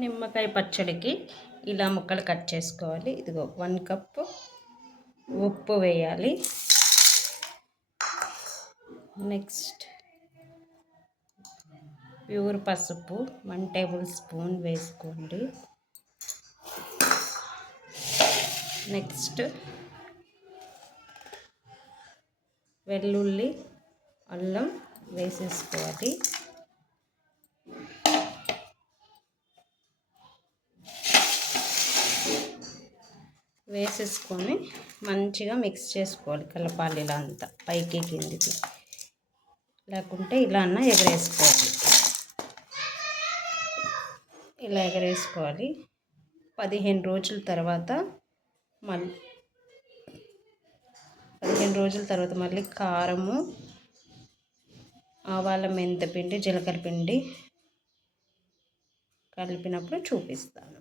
నిమ్మకాయ పచ్చడికి ఇలా ముక్కలు కట్ చేసుకోవాలి. ఇదిగో 1 కప్పు ఉప్పు వేయాలి. నెక్స్ట్ ప్యూర్ పసుపు 1 టేబుల్ స్పూన్ వేసుకోండి. నెక్స్ట్ వెల్లుల్లి అల్లం వేసేసుకోవాలి. వేసేసుకొని మంచిగా మిక్స్ చేసుకోవాలి. కలపాలి ఇలా అంతా పైకి కిందికి, లేకుంటే ఇలా అన్నా ఎగరేసుకోవాలి. ఇలా ఎగరేసుకోవాలి. 15 రోజుల తర్వాత మళ్ళీ కారము, ఆవాల మెంతిపిండి, జీలకర్ర పిండి కలిపినప్పుడు చూపిస్తాను.